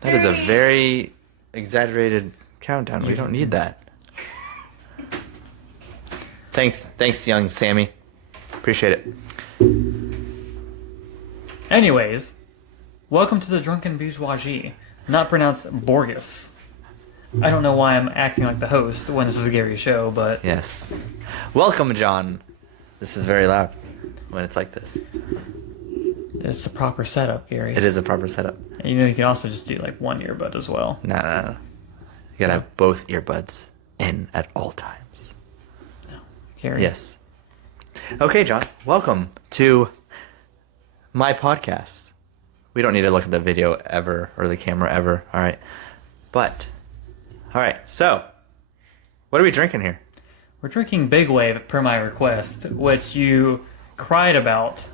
That is a very exaggerated countdown. We don't need that. Thanks, young Sammy. Appreciate it. Anyways, welcome to the Drunken Bourgeois, not pronounced Borges. I don't know why I'm acting like the host when this is a Gary show, but... Yes. Welcome, John. This is very loud when it's like this. It's a proper setup, Gary. It is a proper setup. And you can also just do like one earbud as well. No. You gotta have both earbuds in at all times. No. Gary. Yes. Okay, John. Welcome to my podcast. We don't need to look at the video ever or the camera ever. All right. All right. So, what are we drinking here? We're drinking Big Wave per my request, which you cried about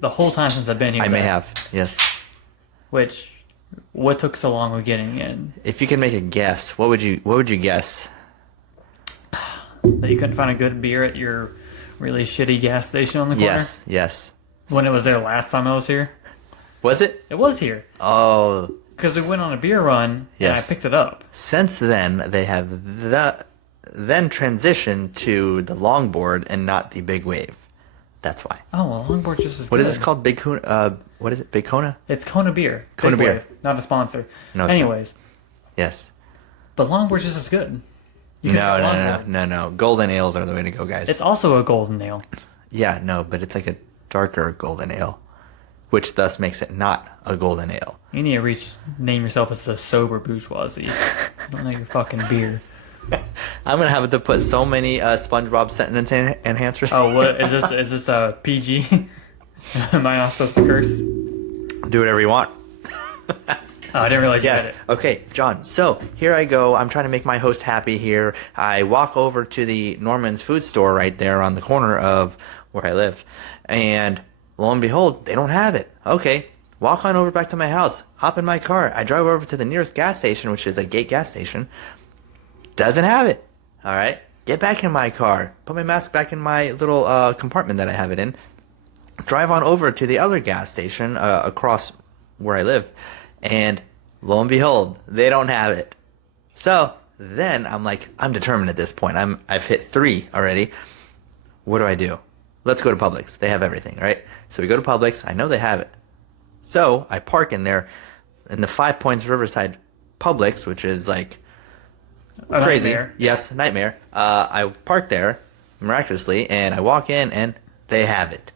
the whole time since I've been here. I may have. Yes. What took so long with getting in? If you could make a guess, what would you guess? That you couldn't find a good beer at your really shitty gas station on the corner? Yes. When it was there last time I was here? Was it? It was here. Oh. Because we went on a beer run, and I picked it up. Since then, they have then transitioned to the longboard and not the big wave. That's why. Oh, well, longboard just as What good. is this called? Big Kona? What is it? Big Kona? It's Kona beer. Kona Big beer. Wave, not a sponsor. No. Anyways. Yes. But longboard's just as good. You can have longboard. No. Golden ales are the way to go, guys. It's also a golden ale. Yeah, no, but it's like a darker golden ale, which thus makes it not a golden ale. You need to name yourself as a sober bourgeoisie. You don't know your fucking beer. I'm gonna have to put so many SpongeBob sentence enhancers. Oh, what is this? Is this a PG? Am I not supposed to curse? Do whatever you want. Oh, I didn't realize you had Yes. it. Okay, John. So here I go. I'm trying to make my host happy here. I walk over to the Norman's food store right there on the corner of where I live, and lo and behold, they don't have it. Okay, walk on over back to my house. Hop in my car. I drive over to the nearest gas station, which is a Gate gas station. Doesn't have it. All right. Get back in my car. Put my mask back in my little compartment that I have it in. Drive on over to the other gas station across where I live. And lo and behold, they don't have it. So then I'm like, I'm determined at this point. I've hit 3 already. What do? Let's go to Publix. They have everything, right? So we go to Publix. I know they have it. So I park in there in the 5 Points Riverside Publix, which is like crazy. Nightmare. Yes, nightmare. I park there miraculously, and I walk in, and they have it.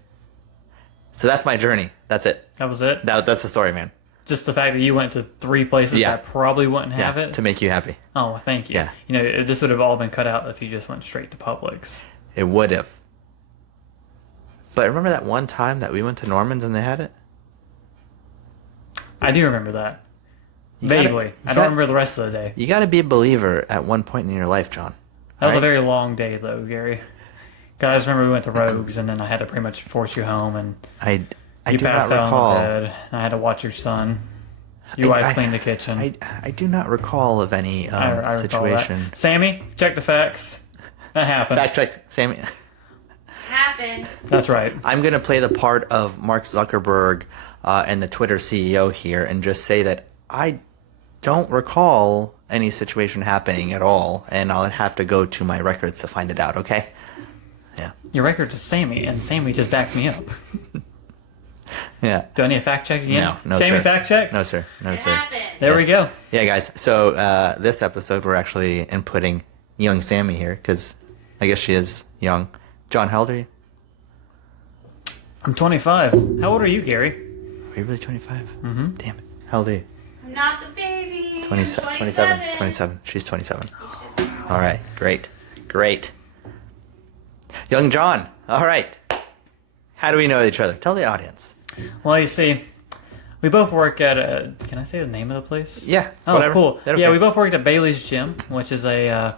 So that's my journey. That's it. That was it? That's the story, man. Just the fact that you went to 3 places that probably wouldn't have it? To make you happy. Oh, well, thank you. Yeah. You know, this would have all been cut out if you just went straight to Publix. It would have. But remember that one time that we went to Norman's and they had it? I do remember that. Vaguely. I don't remember the rest of the day. You gotta be a believer at one point in your life, John. That was a very long day, though, Gary. Guys, remember we went to Rogues, and then I had to pretty much force you home, and I you do not passed out recall. on the bed, and I had to watch your son. Your wife cleaned the kitchen. I do not recall of any I situation. That. Sammy, check the facts. That happened. Fact check, Sammy. Happened. That's right. I'm going to play the part of Mark Zuckerberg and the Twitter CEO here and just say that I don't recall any situation happening at all, and I'll have to go to my records to find it out, okay? Yeah. Your record is Sammy, and Sammy just backed me up. Yeah. Do I need a fact check again? No, Sammy, sir. fact check? No, sir. No, It sir. happened. There we go. Yeah, guys. So this episode, we're actually inputting young Sammy here, because I guess she is young. John, how old are you? I'm 25. How old are you, Gary? Are you really 25? Mm-hmm. Damn it. How old are you? I'm not the baby. 27. 27. 27. She's 27. All right. Great. Young John. All right. How do we know each other? Tell the audience. Well, you see, we both work at a... Can I say the name of the place? Yeah. Oh, whatever. cool. They don't Yeah, care. we both worked at Bailey's Gym, which is a...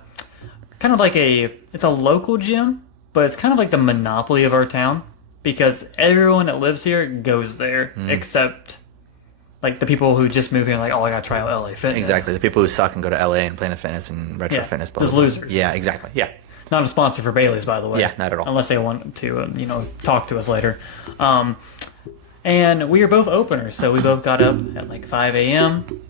kind of like it's a local gym, but it's kind of like the monopoly of our town, because everyone that lives here goes there, except like the people who just moved here, like, oh, I gotta try out LA Fitness. Exactly. The people who suck and go to LA and Planet Fitness and Retro Fitness. Blah, those blah, blah. losers. Yeah, exactly. Yeah. Not a sponsor for Bailey's, by the way. Yeah, not at all. Unless they want to, talk to us later. And we were both openers, so we both got up at like 5 a.m.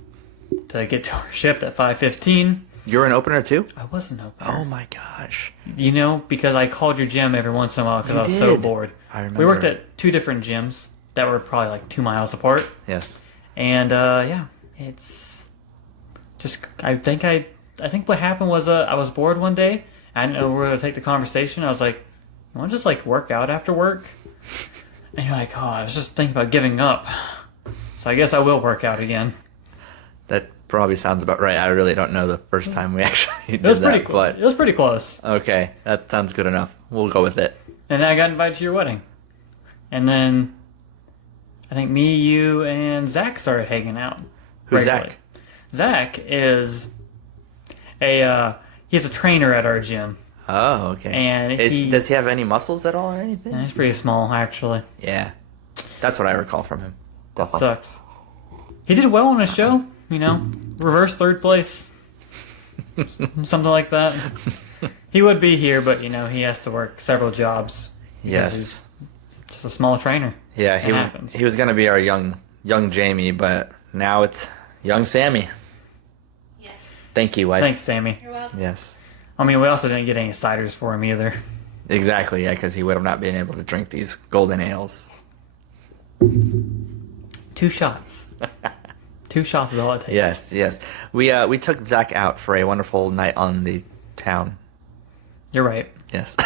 to get to our shift at 5:15. You're an opener too? I was an opener. Oh my gosh. You know, because I called your gym every once in a while because I was so did. bored. I remember. We worked at 2 different gyms that were probably like 2 miles apart. Yes. And yeah, it's just I think what happened was I was bored one day. I didn't know where to take the conversation. I was like, "You want to just like work out after work?" And you're like, "Oh, I was just thinking about giving up." So I guess I will work out again. That probably sounds about right. I really don't know the first time we actually did It was that, pretty cool. but It was pretty close. okay, that sounds good enough. We'll go with it. And then I got invited to your wedding. And then I think me, you, and Zach started hanging out. Who's regularly. Zach? Zach is he's a trainer at our gym. Oh, okay. And does he have any muscles at all or anything? And he's pretty small, actually. Yeah. That's what I recall from him. Definitely. Sucks. He did well on his show, you know, reverse 3rd place. Something like that. He would be here, but, you know, he has to work several jobs. Yes. He's just a small trainer. Yeah, It happens. he was going to be our young Jamie, but now it's young Sammy. Yes. Thank you, wife. Thanks, Sammy. You're welcome. Yes. I mean, we also didn't get any ciders for him either. Exactly, yeah, because he would have not been able to drink these golden ales. 2 shots. 2 shots is all it takes. Yes. We took Zach out for a wonderful night on the town. You're right. Yes. I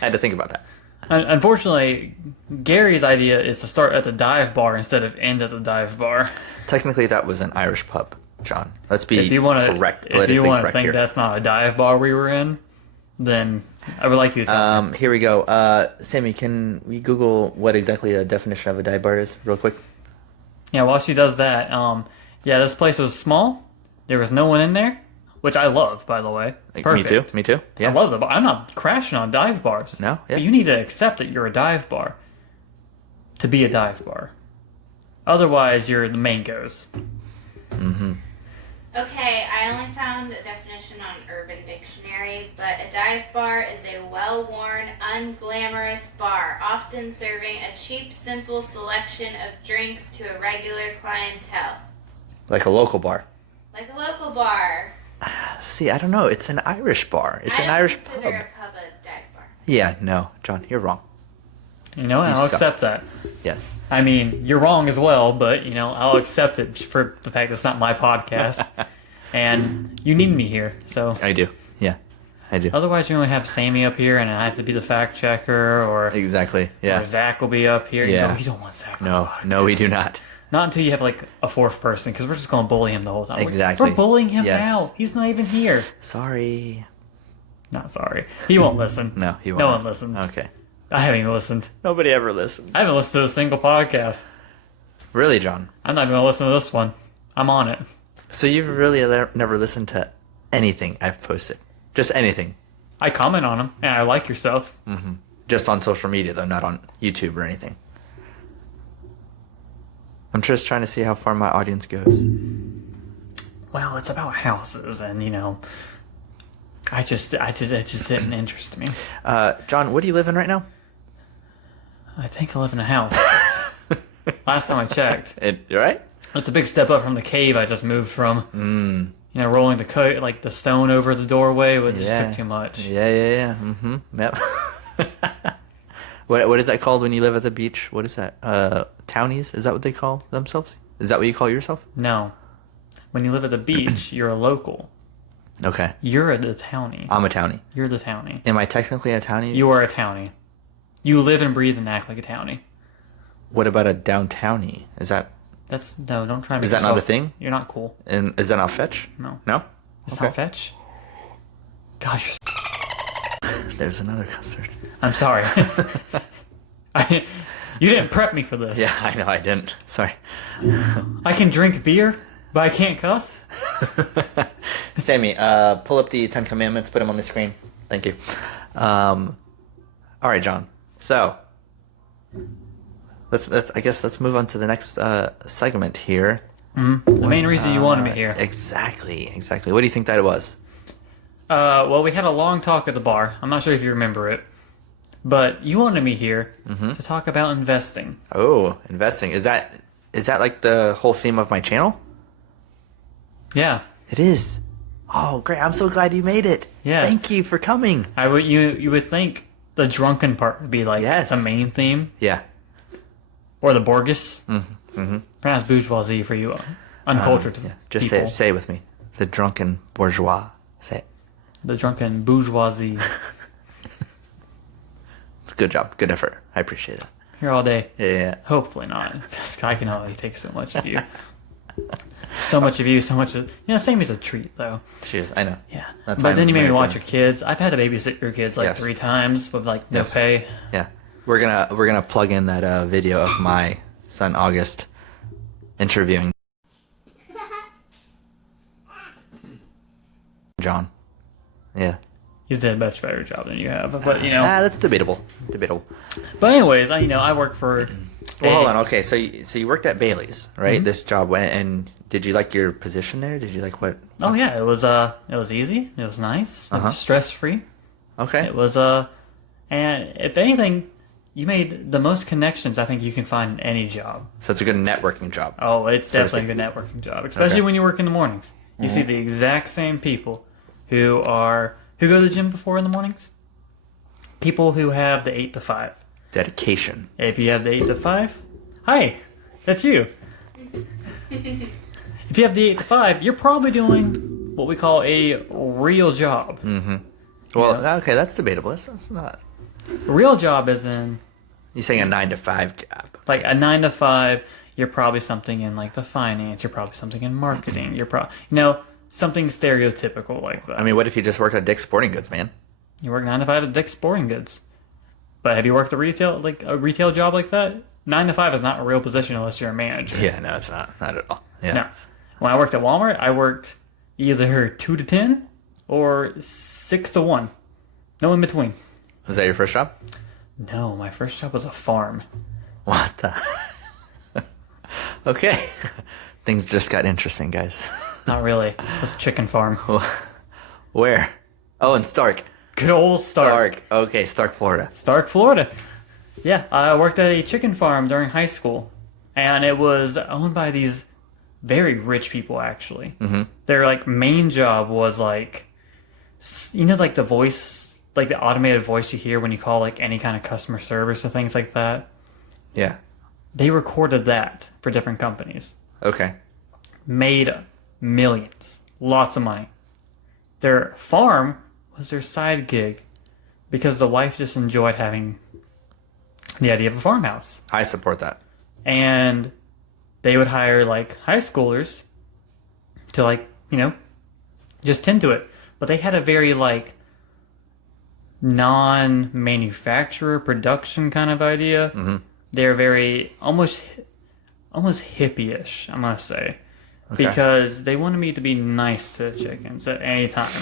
had to think about that. Unfortunately, Gary's idea is to start at the dive bar instead of end at the dive bar. Technically, that was an Irish pub, John. Let's be If you want to, politically correct think here. that's not a dive bar we were in, then I would like you to tell me. Here we go. Sammy, can we Google what exactly a definition of a dive bar is, real quick? Yeah, while she does that, yeah, this place was small. There was no one in there, which I love, by the way. Perfect. Me too. Yeah. I love the bar. I'm not crashing on dive bars. No? Yeah. But you need to accept that you're a dive bar to be a dive bar. Otherwise, you're the mangoes. Mm-hmm. Okay, I only found a definition on Urban Dictionary, but a dive bar is a well-worn, unglamorous bar, often serving a cheap, simple selection of drinks to a regular clientele. Like a local bar. Like a local bar. See, I don't know. It's an Irish bar. It's an Irish pub. I don't consider a pub a dive bar. Yeah, no, John, you're wrong. You know, and You I'll suck. accept that. Yes. I mean, you're wrong as well, but, you know, I'll accept it for the fact that it's not my podcast. And you need me here, so... I do. Yeah, I do. Otherwise, you only have Sammy up here, and I have to be the fact checker, or, Exactly. Yeah. or Zach will be up here. Yeah. You don't want Zach. No, we do not. Not until you have like a 4th person, because we're just going to bully him the whole time. Exactly. We're bullying him Yes. now. He's not even here. Sorry. Not sorry. He won't listen. No, he won't. No one listens. Okay. I haven't even listened. Nobody ever listens. I haven't listened to a single podcast. Really, John? I'm not going to listen to this one. I'm on it. So you've really never listened to anything I've posted? Just anything? I comment on them, and I like your stuff. Mm-hmm. Just on social media, though, not on YouTube or anything. I'm just trying to see how far my audience goes. Well, it's about houses, and you know, it just didn't interest me. John, what do you live in right now? I think I live in a house. Last time I checked. You right? It's a big step up from the cave I just moved from. You know, rolling the stone over the doorway would just took too much. Yeah. Mm-hmm. Yep. What is that called when you live at the beach? What is that? Townies? Is that what they call themselves? Is that what you call yourself? No. When you live at the beach, you're a local. Okay. You're the townie. I'm a townie. You're the townie. Am I technically a townie? You are a townie. You live and breathe and act like a townie. What about a downtownie? Is that Don't try to make Is that not yourself- a thing? You're not cool. and is that not fetch? No. No? It's Okay. not fetch. Gosh, There's another custard. I'm sorry. You didn't prep me for this. Yeah, I know I didn't. Sorry. I can drink beer, but I can't cuss. Sammy, pull up the 10 Commandments, put them on the screen. Thank you. All right, John. So, let's move on to the next segment here. The main reason you wanted me here. Exactly. What do you think that was? Well, we had a long talk at the bar. I'm not sure if you remember it, But you wanted me here to talk about investing. Oh, investing. Is that like the whole theme of my channel? Yeah. It is. Oh, great. I'm so glad you made it. Yeah. Thank you for coming. You would think the drunken part would be like Yes. the main theme. Yeah. Or the Borges. Perhaps bourgeoisie for you uncultured Yeah. Just people. say it with me. The drunken bourgeois. Say it. The drunken bourgeoisie. It's a good job. Good effort. I appreciate it. Here all day. Yeah. Hopefully not. Because I can only take so much of you. So much of you, so much of... same as a treat, though. Cheers. I know. Yeah. That's But why then I'm you made me married watch to your kids. I've had to babysit your kids like Yes. 3 times with like no Yes. pay. Yeah. We're gonna plug in that video of my son August interviewing John. Yeah. He's did a much better job than you have. But, That's debatable. Debatable. But anyways, I work for... Well, hold on. Okay, so you worked at Bailey's, right? This job went, and did you like your position there? Did you like what? Oh, yeah. It was easy. It was nice. It was stress-free. Okay. It was, and if anything, you made the most connections I think you can find in any job. So it's a good networking job. Oh, it's So to definitely a good networking job, especially Okay. when you work in the mornings. You see the exact same people who go to the gym before in the mornings. People who have the 8 to 5. Dedication. If you have the 8 to 5, hi, that's you. If you have the 8 to 5, you're probably doing what we call a real job. Well, Yeah. okay, that's debatable. That's not. A real job is in You're saying a 9 to 5 job. like a 9 to 5. You're probably something in like the finance. You're probably something in marketing. You're probably something stereotypical like that. I mean, what if you just work at Dick's Sporting Goods, man? You work 9 to 5 at Dick's Sporting Goods. But have you worked a retail job like that? 9 to 5 is not a real position unless you're a manager. Yeah, no, it's not. Not at all. Yeah. No. When I worked at Walmart, I worked either 2 to 10 or 6 to 1. No in between. Was that your first job? No, my first job was a farm. What the? Okay. Things just got interesting, guys. Not really. It was a chicken farm. Where? Oh, in Stark. Good old Stark. Okay, Stark, Florida. Stark, Florida. Yeah, I worked at a chicken farm during high school. And it was owned by these very rich people, actually. Their, main job was, like the voice, like the automated voice you hear when you call, any kind of customer service or things like that. Yeah. They recorded that for different companies. Okay. Made millions. Lots of money. Their farm was their side gig because the wife just enjoyed having the idea of a farmhouse. I support that. And they would hire high schoolers to just tend to it. But they had a very non-manufacturer production kind of idea. They're very almost hippie-ish, I'm gonna say. Okay. Because they wanted me to be nice to chickens at any time.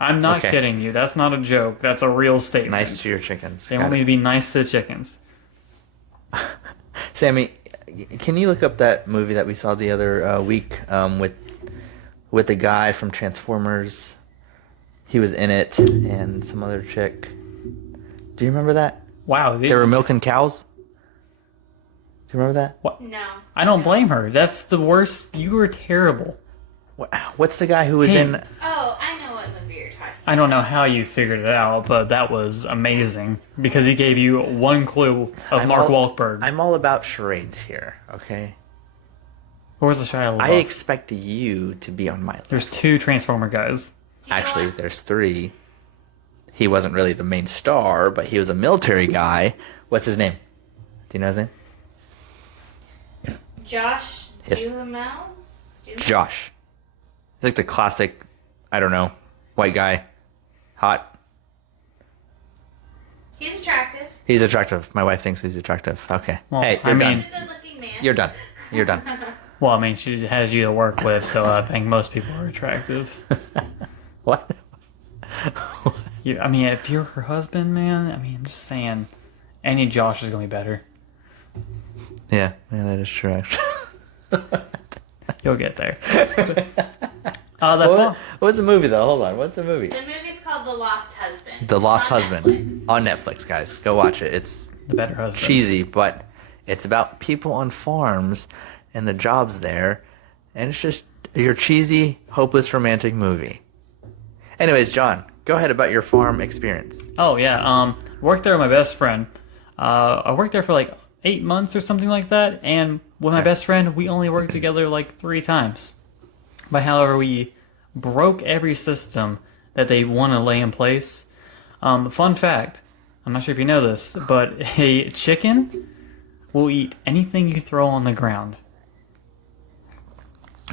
I'm not Okay. kidding you. That's not a joke. That's a real statement. Nice to your chickens. They Got want me it. to be nice to the chickens. Sammy, can you look up that movie that we saw the other week with the guy from Transformers? He was in it, and some other chick. Do you remember that? Wow. They were milking cows. Do you remember that? What? No. I don't blame her. That's the worst. You were terrible. What's the guy who was Hey. in? Oh, I know what movie you're talking I don't know how you figured it out, but that was amazing because he gave you one clue of Mark Wahlberg. I'm all about charades here, okay? Where's the Shia LaBeouf? I expect you to be on my list. There's 2 Transformer guys. Do you know Actually, what? there's 3. He wasn't really the main star, but he was a military guy. What's his name? Do you know his name? Josh Yes. Duhamel? Josh. He's like the classic, I don't know, white guy. Hot. He's attractive. He's attractive. My wife thinks he's attractive. Okay. Well, hey, I you're mean- done. He's a good-looking man. You're done. You're done. Well, I mean, she has you to work with, so I think most people are attractive. What? I mean, if you're her husband, man, I mean, I'm just saying, any Josh is going to be better. Yeah, that is true, actually. You'll get there. What was the movie, though? Hold on. What's the movie? The movie's called called The Lost Husband. The Lost on Husband Netflix. on Netflix, guys. Go watch it. It's The Better Husband. cheesy, but it's about people on farms and the jobs there, and it's just your cheesy, hopeless romantic movie. Anyways, John, go ahead about your farm experience. Oh yeah, worked there with my best friend. I worked there for like 8 months or something like that, and with my best friend, we only worked together like 3 times. But however, we broke every system that they want to lay in place. Fun fact, I'm not sure if you know this, but a chicken will eat anything you throw on the ground.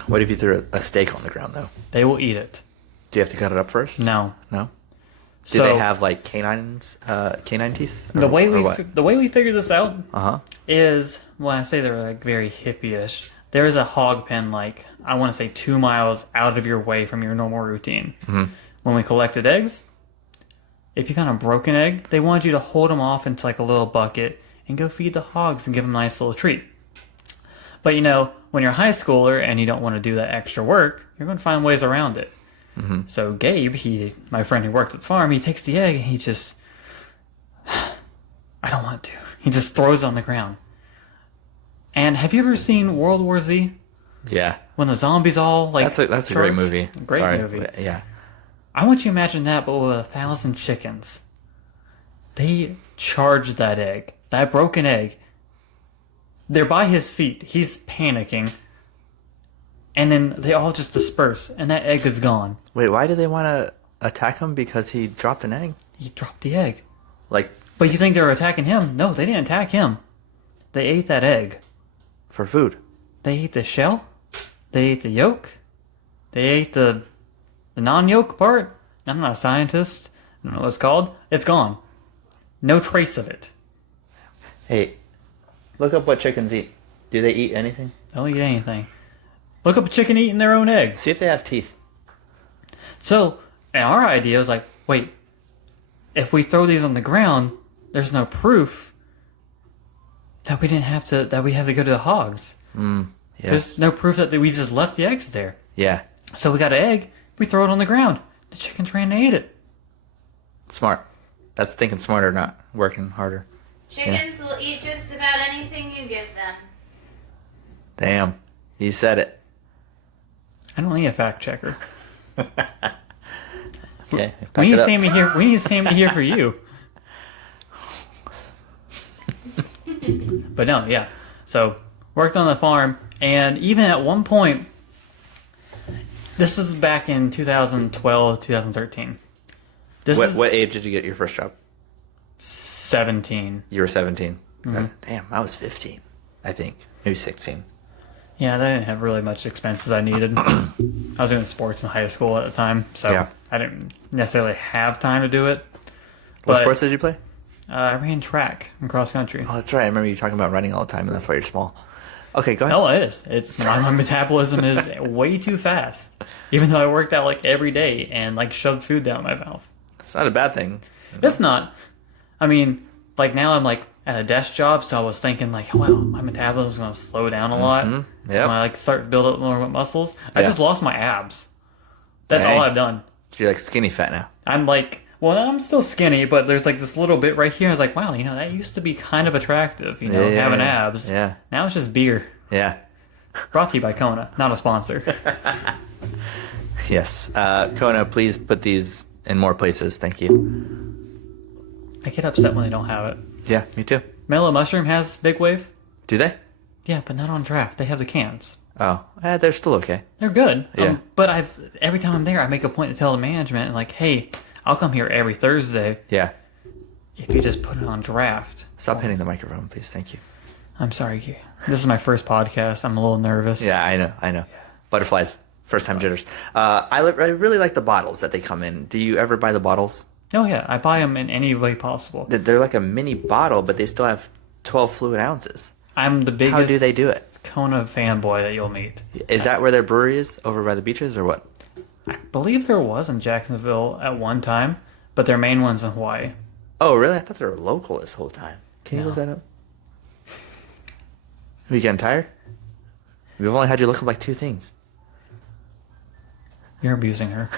What if you threw a steak on the ground, though? They will eat it. Do you have to cut it up first? No. No? Do So- they have, like, canine teeth? The way or what? the way we figured this out Uh-huh. is, well, I say they're like very hippie-ish. There is a hog pen, like, I want to say 2 miles out of your way from your normal routine. Mm-hmm. When we collected eggs, if you found a broken egg, they wanted you to hold them off into like a little bucket and go feed the hogs and give them a nice little treat. But you know, when you're a high schooler and you don't want to do that extra work, you're going to find ways around it. Mm-hmm. So Gabe, my friend who worked at the farm, he takes the egg and he just, I don't want to. He just throws it on the ground. And have you ever seen World War Z? Yeah. When the zombies all like That's a great charge? movie. Great Sorry. movie. Yeah. I want you to imagine that, but with 1,000 chickens. They charge that egg, that broken egg. They're by his feet. He's panicking. And then they all just disperse, and that egg is gone. Wait, why do they want to attack him? Because he dropped an egg? He dropped the egg. Like, But you think they were attacking him? No, they didn't attack him. They ate that egg. for food. They ate the shell. They ate the yolk. They ate the non-yolk part. I'm not a scientist. I don't know what it's called. It's gone. No trace of it. Hey, look up what chickens eat. Do they eat anything? Don't eat anything. Look up a chicken eating their own eggs. See if they have teeth. So, and our idea was like, wait, if we throw these on the ground, there's no proof that we didn't have to, that we have to go to the hogs. Yes. There's no proof that we just left the eggs there. Yeah. So we got an egg, we throw it on the ground. The chickens ran and ate it. Smart. That's thinking smarter, not working harder. Chickens will eat just about anything you give them. Damn. You said it. I don't need a fact checker. Okay. We need Sammy here. We need Sammy here for you. But no, yeah. So worked on the farm, and even at one point, this was back in 2012, 2013. This is What age did you get your first job? 17. You were 17. Damn, I was 15. I think. Maybe 16. Yeah, they didn't have really much expenses I needed. I was doing sports in high school at the time, so Yeah. I didn't necessarily have time to do it. What But sports did you play? I ran track and cross country. Oh, that's right. I remember you talking about running all the time, and that's why you're small. Okay, go ahead. No, it is. It's my metabolism is way too fast. Even though I worked out like every day and like shoved food down my mouth. It's not a bad thing. It's not. I mean, like now I'm like at a desk job, so I was thinking like, wow, my metabolism's gonna slow down a lot. Yep. When I like start to build up more muscles. I Yeah. just lost my abs. That's Dang. all I've done. You're like skinny fat now. I'm like, well, I'm still skinny, but there's like this little bit right here. I was like, wow, that used to be kind of attractive, Yeah, having yeah. abs. Yeah. Now it's just beer. Yeah. Brought to you by Kona, not a sponsor. Yes. Kona, please put these in more places. Thank you. I get upset when they don't have it. Yeah, me too. Mellow Mushroom has Big Wave. Do they? Yeah, but not on draft. They have the cans. Oh, they're still okay. They're good. Yeah. But every time I'm there, I make a point to tell the management, like, hey, I'll come here every Thursday Yeah. if you just put it on draft. Stop hitting the microphone, please. Thank you. I'm sorry. This is my first podcast. I'm a little nervous. Yeah, I know. Butterflies. First time jitters. I really like the bottles that they come in. Do you ever buy the bottles? Oh, yeah. I buy them in any way possible. They're like a mini bottle, but they still have 12 fluid ounces. I'm the biggest How do they do it? Kona fanboy that you'll meet. Is that where their brewery is? Over by the beaches or what? I believe there was in Jacksonville at one time, but their main one's in Hawaii. Oh, really? I thought they were local this whole time. Can you No. look that up? Are you getting tired? We've only had you look up like 2 things. You're abusing her.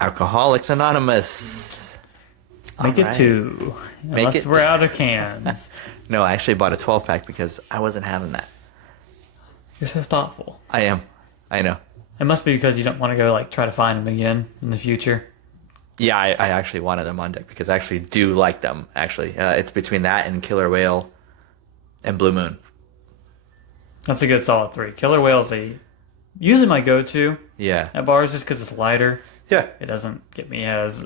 Alcoholics Anonymous. Make All it right. 2. Unless it- we're out of cans. No, I actually bought a 12-pack because I wasn't having that. You're so thoughtful. I am. I know. It must be because you don't want to go try to find them again in the future. Yeah, I actually wanted them on deck because I actually do like them, actually. It's between that and Killer Whale and Blue Moon. That's a good solid 3. Killer Whale is usually my go-to Yeah. at bars just because it's lighter. Yeah. It doesn't get me as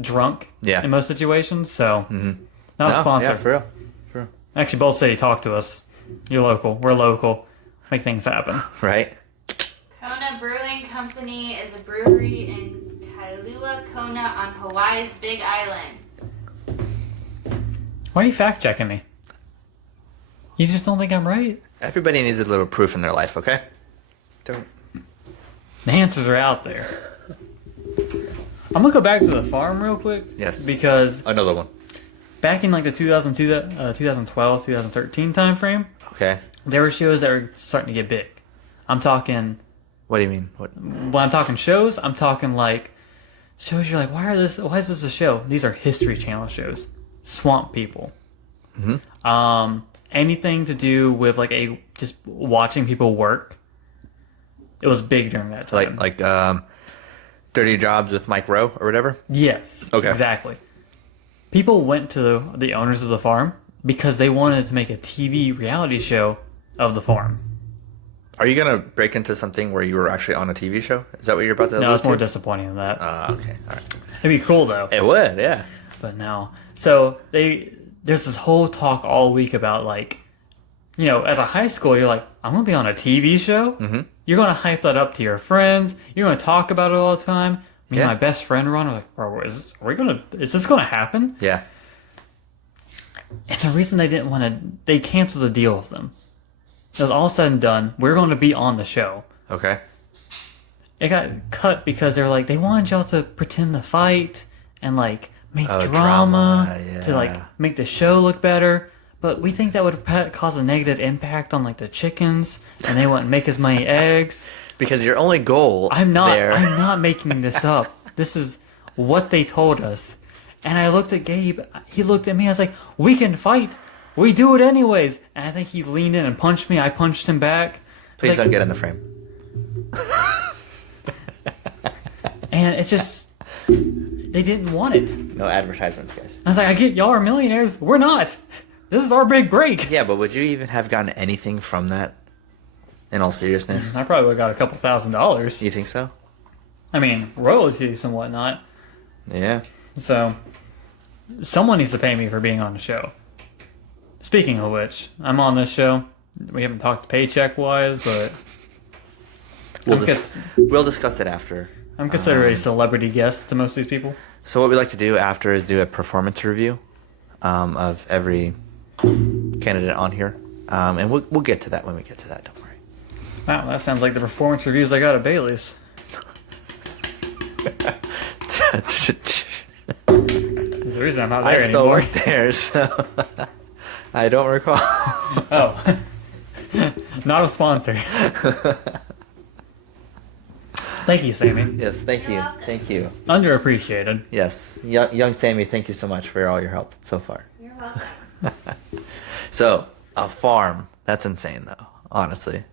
drunk Yeah. in most situations, so not a No, sponsor. yeah, for real. For real. Actually, Bold City, talk to us. You're local. We're local. Make things happen. Right? Kona Brewing Company is a brewery in Kailua, Kona on Hawaii's Big Island. Why are you fact-checking me? You just don't think I'm right? Everybody needs a little proof in their life, okay? Don't. The answers are out there. I'm going to go back to the farm real quick. Yes. Because Another one. back in the 2012, 2013 time frame, Okay. there were shows that were starting to get big. I'm talking... What do you mean? What? When I'm talking shows, I'm talking shows you're like, why is this a show? These are History Channel shows. Swamp People. Mm-hmm. Anything to do with just watching people work. It was big during that time. Like Dirty Jobs with Mike Rowe or whatever? Yes. Okay. Exactly. People went to the owners of the farm because they wanted to make a TV reality show of the farm. Are you going to break into something where you were actually on a TV show? Is that what you're about to No, allude it's more to? disappointing than that. Okay. All right. It'd be cool though. It would, yeah. But no. So there's this whole talk all week about as a high school, you're like, I'm gonna be on a TV show. Mm-hmm. You're gonna hype that up to your friends. You're gonna talk about it all the time. Me and my best friend Ron were like, bro, is this gonna happen? Yeah. And the reason they canceled the deal with them. It was all said and done. We're going to be on the show. Okay. It got cut because they wanted y'all to pretend to fight and make drama to yeah. make the show look better. But we think that would cause a negative impact on the chickens, and they wouldn't make as many eggs. Because your only goal I'm not there... making this up. This is what they told us. And I looked at Gabe. He looked at me. I was like, we can fight. We do it anyways. And I think he leaned in and punched me. I punched him back. Please don't get in the frame. And it just... They didn't want it. No advertisements, guys. I was like, I get y'all are millionaires. We're not. This is our big break. Yeah, but would you even have gotten anything from that? In all seriousness? I probably would have got a couple $1,000s. You think so? I mean, royalties and whatnot. Yeah. So, someone needs to pay me for being on the show. Speaking of which, I'm on this show. We haven't talked paycheck-wise, but... We'll discuss it after. I'm considered a celebrity guest to most of these people. So what we like to do after is do a performance review of every candidate on here. And we'll get to that when we get to that, don't worry. Wow, that sounds like the performance reviews I got at Bailey's. There's a reason I'm not there I still anymore. work there, so I don't recall. Oh. Not a sponsor. Thank you, Sammy. Yes, thank You're you. welcome. Thank you. Underappreciated. Yes, young Sammy, thank you so much for all your help so far. You're welcome. So, a farm. That's insane, though, honestly.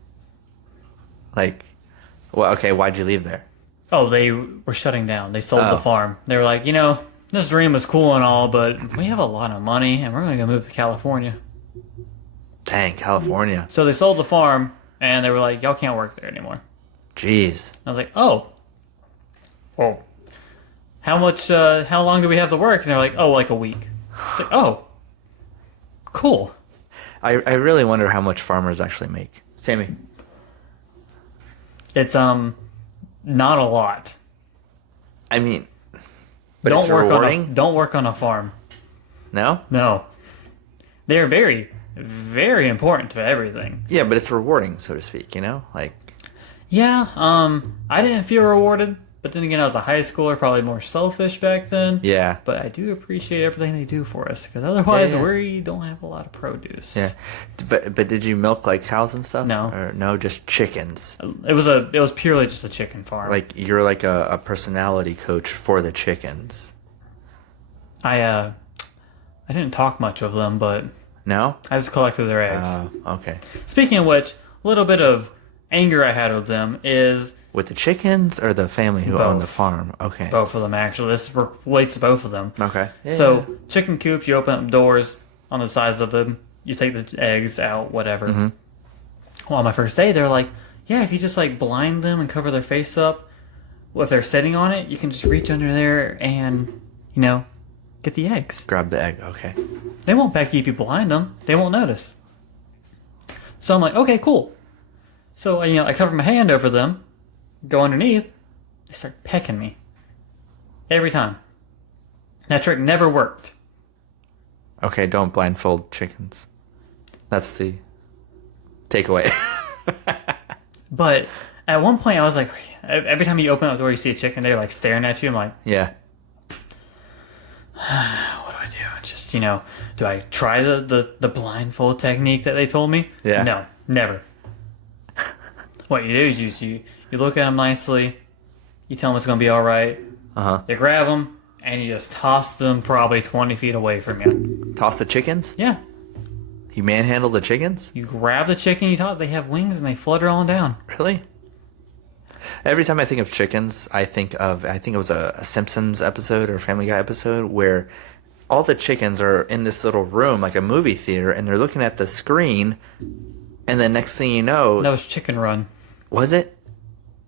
Okay, why'd you leave there? Oh, they were shutting down. They sold Oh. the farm. They were like, this dream is cool and all, but we have a lot of money and we're going to go move to California. Dang, California. So they sold the farm and they were like, y'all can't work there anymore. Jeez. I was like, oh. How long do we have to work? And they're like, oh, like a week. It's like, oh. Cool. I really wonder how much farmers actually make. Sammy. It's, not a lot. I mean, but it's rewarding? Don't work on a farm. No? No. They're very, very important to everything. Yeah, but it's rewarding, so to speak, Yeah, I didn't feel rewarded But then again, I was a high schooler, probably more selfish back then. Yeah. But I do appreciate everything they do for us, because otherwise Yeah. we don't have a lot of produce. Yeah. But did you milk like cows and stuff? No. Or no, just chickens. It was purely just a chicken farm. Like you're like a personality coach for the chickens. I didn't talk much of them, but No? I just collected their eggs. Okay. Speaking of which, a little bit of anger I had with them is With the chickens or the family who owned the farm? Okay. both of them, actually. This relates to both of them. Okay. Yeah. So, chicken coops, you open up doors on the sides of them, you take the eggs out, whatever. Mm-hmm. Well, on my first day, they're like, yeah, if you just like blind them and cover their face up, well, if they're sitting on it, you can just reach under there and, get the eggs. Grab the egg. Okay. They won't peck you if you blind them. They won't notice. So I'm like, okay, cool. So, I cover my hand over them, go underneath, they start pecking me. Every time. That trick never worked. Okay, don't blindfold chickens. That's the takeaway. But at one point, I was like, every time you open up the door, you see a chicken, they're like staring at you. I'm like, Yeah. what do I do? Just, do I try the blindfold technique that they told me? Yeah. No, never. What you do is you look at them nicely, you tell them it's going to be all right, you grab them, and you just toss them probably 20 feet away from you. Toss the chickens? Yeah. You manhandle the chickens? You grab the chicken, you toss, they have wings, and they flutter on down. Really? Every time I think of chickens, I think it was a Simpsons episode or Family Guy episode where all the chickens are in this little room, like a movie theater, and they're looking at the screen, and the next thing you know... That was Chicken Run. Was it?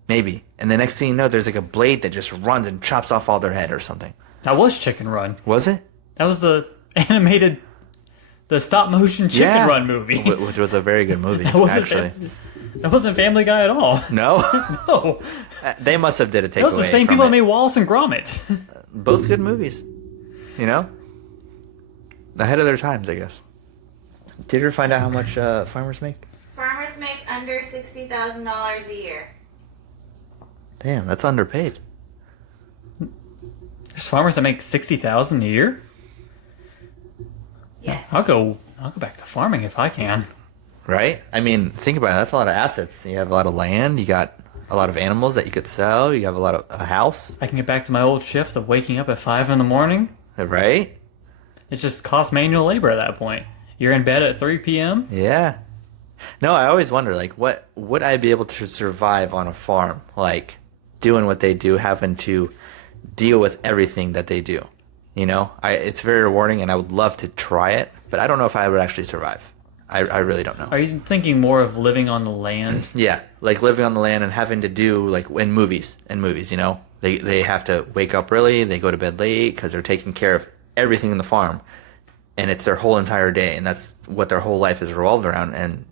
Maybe. And the next thing you know, there's like a blade that just runs and chops off all their head or something. That was Chicken Run. Was it? That was the animated, the stop-motion Chicken Run movie. Which was a very good movie, actually. That wasn't Family Guy at all. No? No. They must have did a takeaway. That was the same people that made Wallace and Gromit. Both good movies. Ahead of their times, I guess. Did you ever find out how much farmers make? Farmers make under $60,000 a year. Damn, that's underpaid. There's farmers that make $60,000 a year. Yes. I'll go back to farming if I can. Right? I mean, think about it. That's a lot of assets. You have a lot of land. You got a lot of animals that you could sell. You have a house. I can get back to my old shift of waking up at 5 in the morning. Right? It just costs manual labor at that point. You're in bed at 3 p.m. Yeah. No, I always wonder, like, what would I be able to survive on a farm? Like, doing what they do, having to deal with everything that they do. It's very rewarding, and I would love to try it, but I don't know if I would actually survive. I really don't know. Are you thinking more of living on the land? Yeah, like living on the land and having to do, like, in movies, they have to wake up early, they go to bed late because they're taking care of everything in the farm, and it's their whole entire day, and that's what their whole life is revolved around, and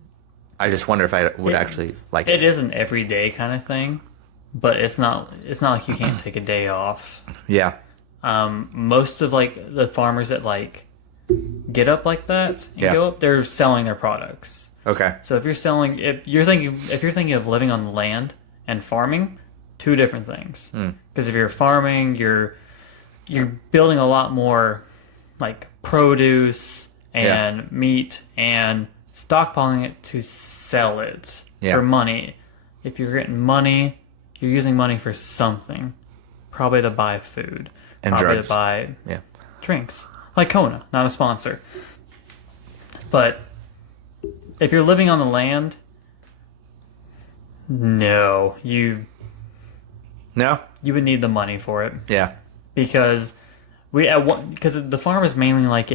I just wonder if I would actually like it. It is an everyday kind of thing, but it's not like you can't take a day off. Yeah. Most of like the farmers that like get up like that and go up, they're selling their products. Okay. So if you're thinking of living on the land and farming, two different things. Because if you're farming, you're building a lot more like produce and meat and stockpiling it to sell it for money. If you're getting money, you're using money for something. Probably to buy food. And probably drugs. to buy drinks. Like Kona, not a sponsor. But if you're living on the land, you would need the money for it. Yeah. Because the farm is mainly like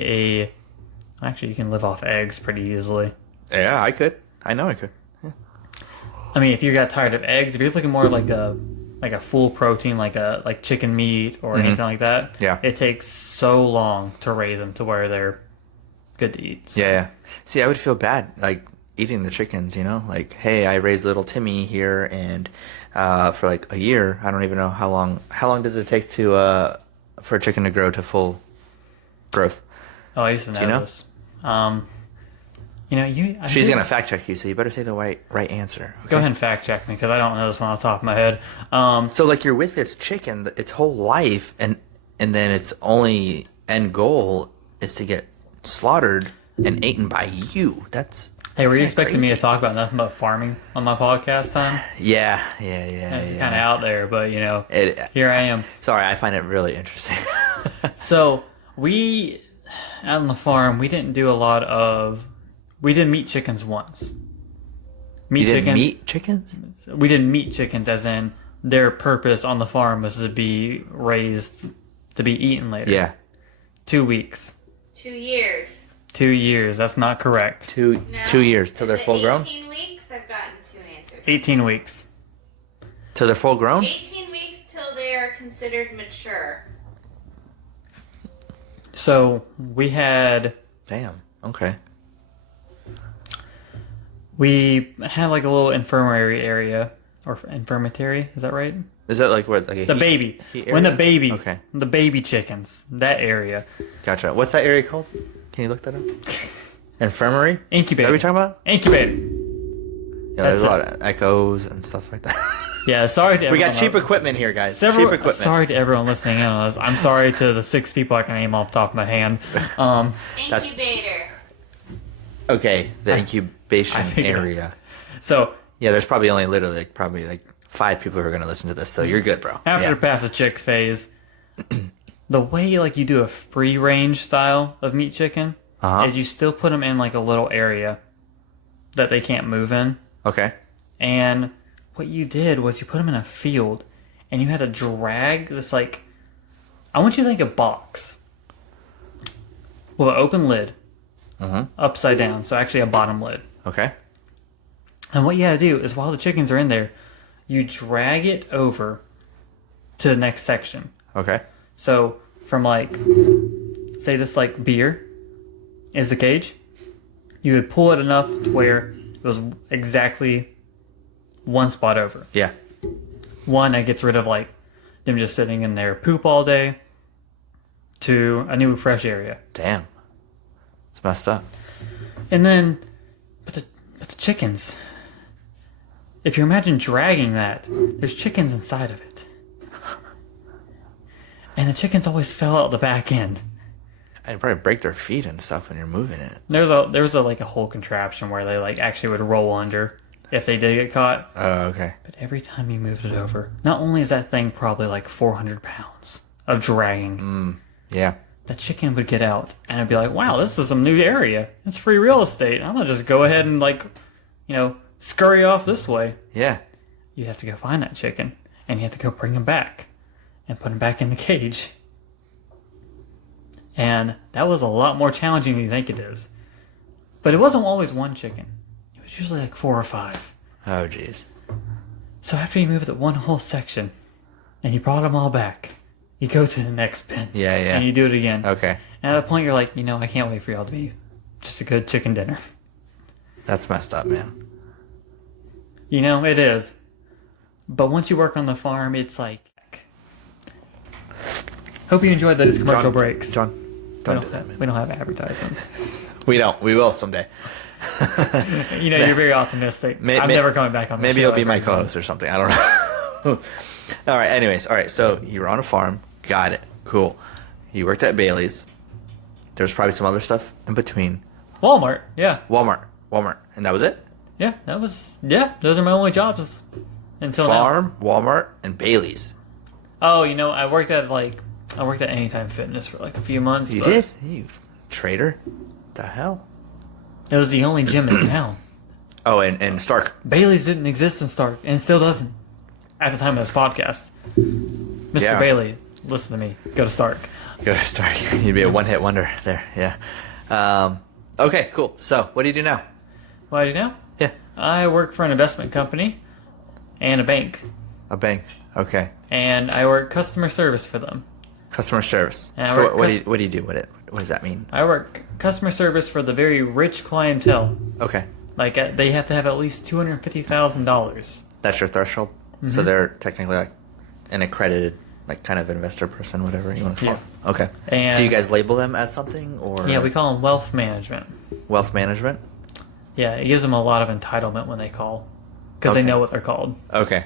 actually you can live off eggs pretty easily. Yeah, I could. I know I could. Yeah. I mean, if you got tired of eggs, if you're looking more like a full protein, like chicken meat or anything like that, it takes so long to raise them to where they're good to eat. So. Yeah. See, I would feel bad, like, eating the chickens, like, hey, I raised little Timmy here, and for like a year, I don't even know how long does it take to for a chicken to grow to full growth? Oh, I used to know this. You know, She's going to fact check you, so you better say the right answer. Okay? Go ahead and fact check me because I don't know this one off the top of my head. So, like, you're with this chicken its whole life, and then its only end goal is to get slaughtered and eaten by you. Hey, were you kinda expecting me to crazy. talk about nothing but farming on my podcast time? Yeah. That's kind of out there, but you know, here I am. Sorry, I find it really interesting. So we, out on the farm, we didn't do a lot of. We did meat chickens once. You didn't meat chickens? We didn't meat chickens, as in their purpose on the farm was to be raised to be eaten later. Yeah. 2 weeks. 2 years. 2 years. That's not correct. No. 2 years till they're Is it full grown? 18 weeks? I've gotten 2 answers. 18 weeks. Till they're full grown? 18 weeks till they are considered mature. So we had Damn. Okay. like a little infirmary area or infirmary. Is that right? Is that like what? Like a The baby. heat When the area? baby. Okay. The baby chickens. That area. Gotcha. What's that area called? Can you look that up? Infirmary? Is that Incubator. what you're talking about? Incubator. Yeah, there's a That's lot of echoes and stuff like that. Yeah, sorry to everyone. We got cheap equipment here, guys. Several, cheap equipment. Sorry to everyone listening in on this. I'm sorry to the 6 people I can name off the top of my hand. That's- Incubator. Okay, the incubation figured it. area. So Yeah, there's probably only literally probably 5 people who are going to listen to this, so you're good, bro. after Yeah. past the chick phase, the way like you do a free range style of meat chicken Uh-huh. is you still put them in like a little area that they can't move in. Okay. And what you did was you put them in a field, and you had to drag this like, I want you to think a box with an open lid, upside down, so actually a bottom lid. Okay. And what you had to do is while the chickens are in there, you drag it over to the next section. Okay. So from like, say this like beer is the cage, you would pull it enough to where it was exactly one spot over. Yeah. One that gets rid of like them just sitting in their poop all day, to a new fresh area. Damn. It's messed up. And then, but the chickens, if you imagine dragging that, there's chickens inside of it. And the chickens always fell out the back end. I'd probably break their feet and stuff when you're moving it. There was a like a whole contraption where they like actually would roll under if they did get caught. Oh, okay. But every time you moved it over, not only is that thing probably like 400 pounds of dragging, Yeah. the chicken would get out and it'd be like, wow, this is some new area. It's free real estate. I'm gonna just go ahead and like, scurry off this way. Yeah. You have to go find that chicken and you have to go bring him back and put him back in the cage. And that was a lot more challenging than you think it is. But it wasn't always one chicken. It was usually like 4 or 5. Oh, jeez. So after you moved that one whole section and you brought them all back, you go to the next bin. Yeah, yeah. And you do it again. Okay. And at that point you're like, I can't wait for y'all to be just a good chicken dinner. That's messed up, man. It is. But once you work on the farm, it's like... Hope you enjoyed those commercial breaks. John, We don't do that, man. We don't have advertisements. We don't. We will someday. You're very optimistic. I'm never coming back on the Maybe show you'll be ever my again. co-host or something. I don't know. All right. Anyways. All right. So you were on a farm. Got it. Cool. You worked at Bailey's. There's probably some other stuff in between. Walmart, yeah. Walmart. And that was it? Those are my only jobs until now. Farm, Walmart, and Bailey's. Oh, I worked at Anytime Fitness for like a few months. You but did? You traitor. The hell? It was the only gym in town. Oh, and Stark. Bailey's didn't exist in Stark, and still doesn't at the time of this podcast. Mr. Yeah. Bailey, listen to me. Go to Stark. Go to Stark. You'd be a one-hit wonder there. Yeah. Okay, cool. So what do you do now? What do I do now? Yeah. I work for an investment company and a bank, A bank. Okay. and I work customer service for them. Customer service. And I So work what do you do? What does that mean? I work customer service for the very rich clientele. Okay. Like they have to have at least $250,000. That's your threshold. Mm-hmm. So they're technically like an accredited, like kind of investor person, whatever you want to call it. Okay. And do you guys label them as something or yeah, we call them wealth management. wealth management? Yeah, it gives them a lot of entitlement when they call. Because they Okay. know what they're called. Okay.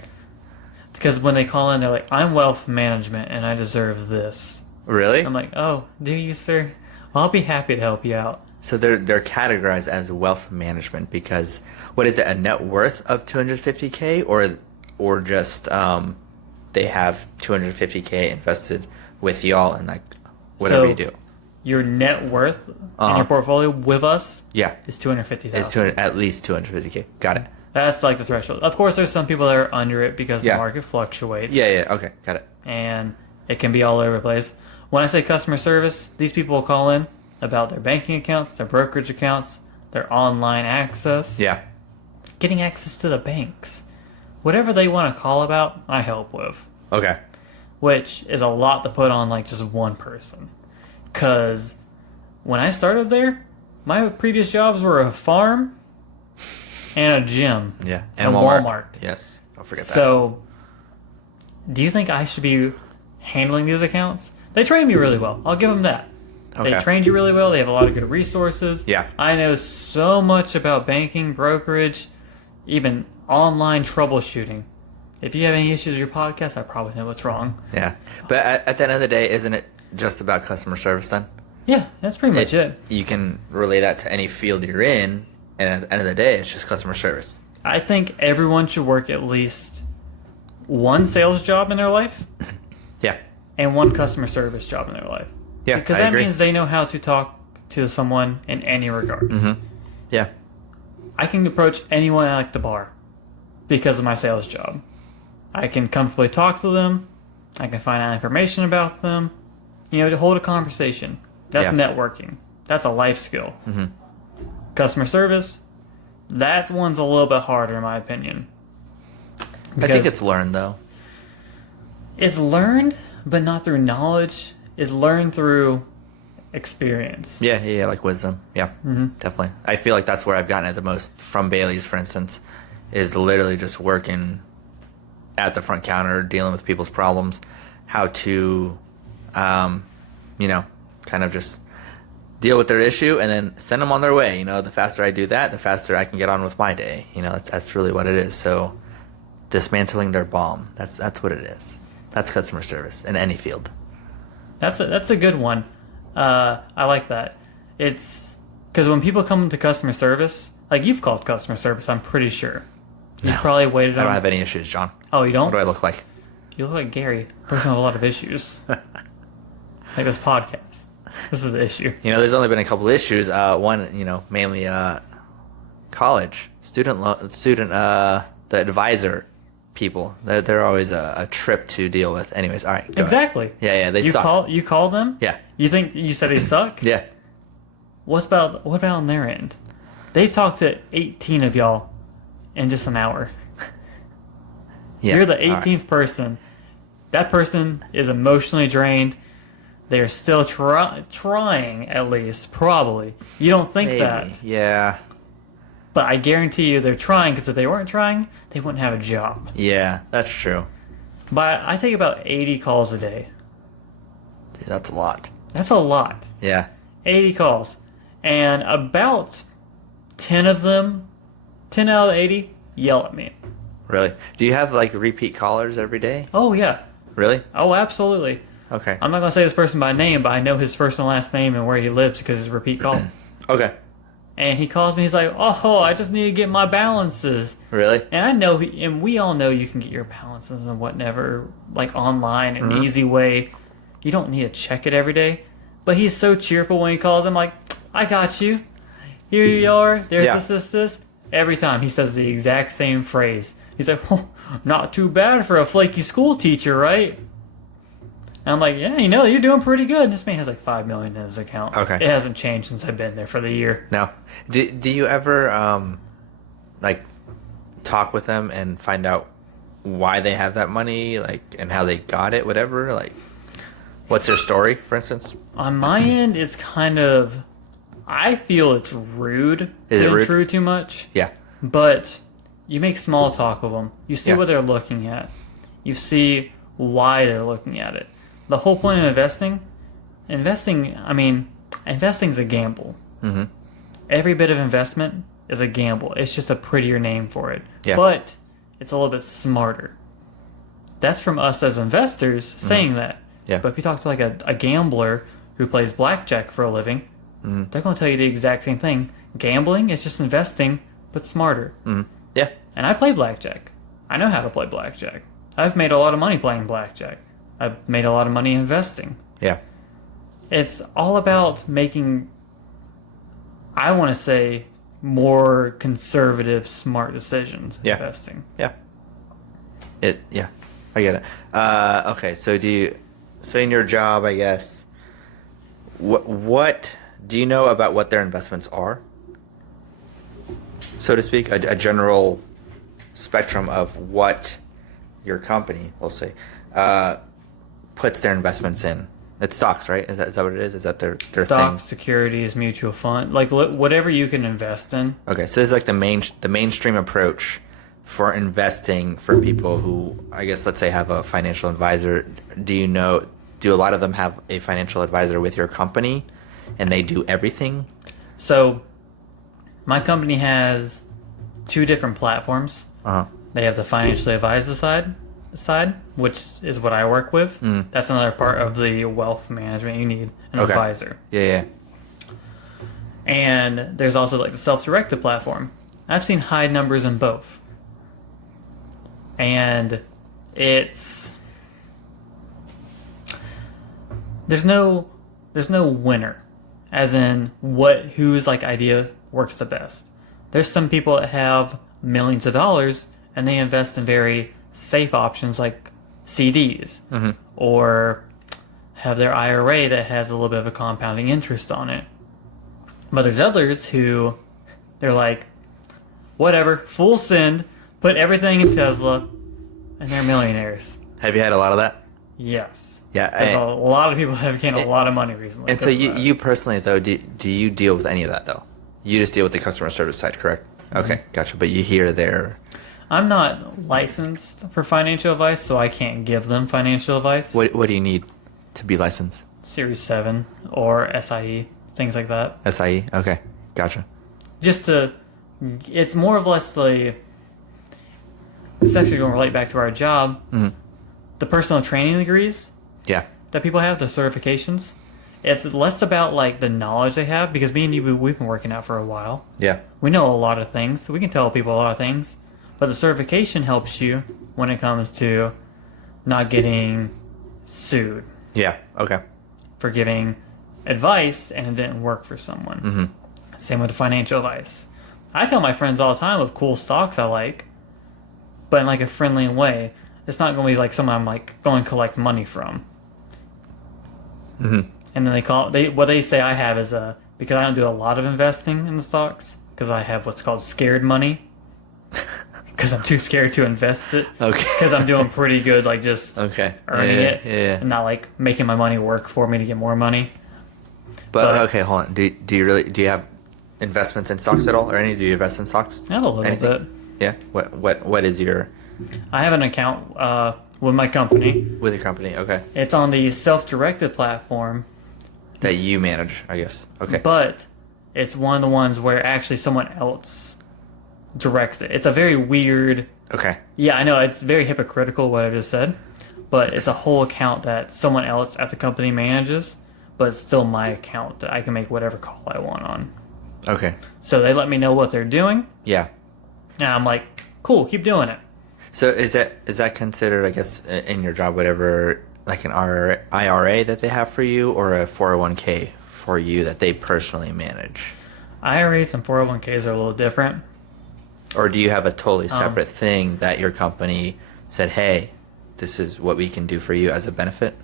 Because when they call in, they're like, I'm wealth management and I deserve this. Really? I'm like, oh, do you, sir? Well, I'll be happy to help you out. So they're categorized as wealth management because what is it, a net worth of 250K or just they have 250K invested with y'all and like whatever So, you do. Your net worth in Uh-huh. your portfolio with us Yeah. is $250,000. It's 200, at least 250K. Got it. That's like the threshold. Of course, there's some people that are under it because Yeah. the market fluctuates. Yeah, yeah, okay. Got it. And it can be all over the place. When I say customer service, these people will call in about their banking accounts, their brokerage accounts, their online access, Yeah. getting access to the banks. Whatever they want to call about, I help with. Okay. Which is a lot to put on like just one person. Because when I started there, my previous jobs were a farm and a gym. Yeah. And Walmart. Yes. Don't forget that. So, do you think I should be handling these accounts? They train me really well. I'll give them that. Okay. They trained you really well. They have a lot of good resources. Yeah. I know so much about banking, brokerage, even online troubleshooting. If you have any issues with your podcast, I probably know what's wrong. Yeah. But at the end of the day, isn't it just about customer service then? Yeah, that's pretty much it. You can relay that to any field you're in, and at the end of the day, it's just customer service. I think everyone should work at least one sales job in their life Yeah. and one customer service job in their life. Yeah, Because I that agree. means they know how to talk to someone in any regards. Mm-hmm. Yeah. I can approach anyone at the bar because of my sales job. I can comfortably talk to them. I can find out information about them. To hold a conversation. That's Yeah. networking. That's a life skill. Mm-hmm. Customer service, that one's a little bit harder in my opinion. I think Because it's learned though. it's learned, but not through knowledge. It's learned through experience. Yeah, like wisdom. Yeah, definitely. I feel like that's where I've gotten it the most from Bailey's, for instance, is literally just working at the front counter, dealing with people's problems, how to, kind of just deal with their issue and then send them on their way. The faster I do that, the faster I can get on with my day. That's really what it is. So dismantling their bomb, that's what it is. That's customer service in any field. That's a good one. I like that. It's because when people come to customer service, like you've called customer service, I'm pretty sure. You No, probably waited I on. don't have any issues, John. Oh, you don't? What do I look like? You look like Gary, person with a lot of issues. Like this podcast. This is the issue. There's only been a couple issues. One, mainly college the advisor people. They're always a trip to deal with. Anyways, all right. Go ahead. Exactly. Yeah, they You suck. call them? Yeah. You think you said they suck? Yeah. What about on their end? They've talked to 18 of y'all in just an hour. Yeah. You're the all right. 18th person. That person is emotionally drained. They're still trying, at least, probably. You don't think Maybe. that. Yeah. But I guarantee you they're trying, because if they weren't trying, they wouldn't have a job. Yeah, that's true. But I take about 80 calls a day. Dude, that's a lot. That's a lot. Yeah. 80 calls. And about 10 of them, 10 out of 80, yell at me. Really? Do you have like repeat callers every day? Oh, yeah. Really? Oh, absolutely. Okay. I'm not going to say this person by name, but I know his first and last name and where he lives because it's a repeat call. Okay. And he calls me, he's like, oh, I just need to get my balances. Really? And I know, and we all know you can get your balances and whatever, like online, an easy way. You don't need to check it every day. But he's so cheerful when he calls. I'm like, I got you. Here you are. There's Yeah. this. Every time he says the exact same phrase. He's like, oh, not too bad for a flaky school teacher, right? And I'm like, yeah, you're doing pretty good. And this man has like $5 million in his account. Okay. It hasn't changed since I've been there for the year. No. Do you ever talk with them and find out why they have that money, and how they got it, whatever? What's their story, for instance? On my end, it's kind of... I feel it's rude Is it to rude? intrude too much. Yeah. But you make small talk with them. You see Yeah. what they're looking at. You see why they're looking at it. The whole point of investing's a gamble. Mm-hmm. Every bit of investment is a gamble. It's just a prettier name for it. Yeah. But it's a little bit smarter. That's from us as investors saying that. Yeah. But if you talk to like a gambler who plays blackjack for a living, they're going to tell you the exact same thing. Gambling is just investing, but smarter. Yeah. And I play blackjack. I know how to play blackjack. I've made a lot of money playing blackjack. I've made a lot of money investing. Yeah. It's all about making, I want to say, more conservative, smart decisions Yeah. investing. Yeah. Yeah. I get it. Okay. So in your job, I guess, what do you know about what their investments are? So to speak, a general spectrum of what your company, we'll say, puts their investments in. It's stocks, right? Is that what it is? Is that their Stocks, thing? securities, mutual fund, like whatever you can invest in. Okay, so this is like the mainstream approach for investing for people who, I guess, let's say, have a financial advisor. Do a lot of them have a financial advisor with your company, and they do everything? So, my company has 2 different platforms. They have the financially advisor side, which is what I work with. That's another part of the wealth management. You need an advisor. Yeah. And there's also like the self-directed platform. I've seen high numbers in both. And there's no winner, as in whose like idea works the best. There's some people that have millions of dollars and they invest in very safe options like CDs, or have their IRA that has a little bit of a compounding interest on it. But there's others who they're like, whatever, full send, put everything in Tesla, and they're millionaires. Have you had a lot of that? Yes. Yeah. Because a lot of people have gained a lot of money recently. And so you personally, though, do you deal with any of that, though? You just deal with the customer service side, correct? Okay, gotcha. But you hear their... I'm not licensed for financial advice, so I can't give them financial advice. What do you need to be licensed? Series 7 or SIE, things like that. SIE? Okay, gotcha. It's more or less it's actually going to relate back to our job. The personal training degrees Yeah. that people have, the certifications, it's less about like the knowledge they have, because me and you, we've been working out for a while. Yeah. We know a lot of things, so we can tell people a lot of things. But the certification helps you when it comes to not getting sued Yeah. Okay. for giving advice and it didn't work for someone. Same with the financial advice. I tell my friends all the time of cool stocks I like, but in like a friendly way. It's not going to be like someone I'm like going to collect money from. And then what they say I have is because I don't do a lot of investing in the stocks, because I have what's called scared money. Because I'm too scared to invest it. Okay. Because I'm doing pretty good, like just earning it, and not like making my money work for me to get more money. But okay, hold on. Do you have investments in stocks at all, or do you invest in stocks? I have a little bit. Yeah. What is your? I have an account with my company. With your company, okay. It's on the self-directed platform That you manage, I guess. Okay. but it's one of the ones where actually someone else directs it. It's a very weird... Okay. Yeah, I know, it's very hypocritical what I just said, but it's a whole account that someone else at the company manages, but it's still my account that I can make whatever call I want on. Okay. So they let me know what they're doing, Yeah. and I'm like, cool, keep doing it. So is that considered, I guess, in your job, whatever, like an IRA that they have for you, or a 401k for you that they personally manage? IRAs and 401ks are a little different. Or do you have a totally separate thing that your company said, hey, this is what we can do for you as a benefit?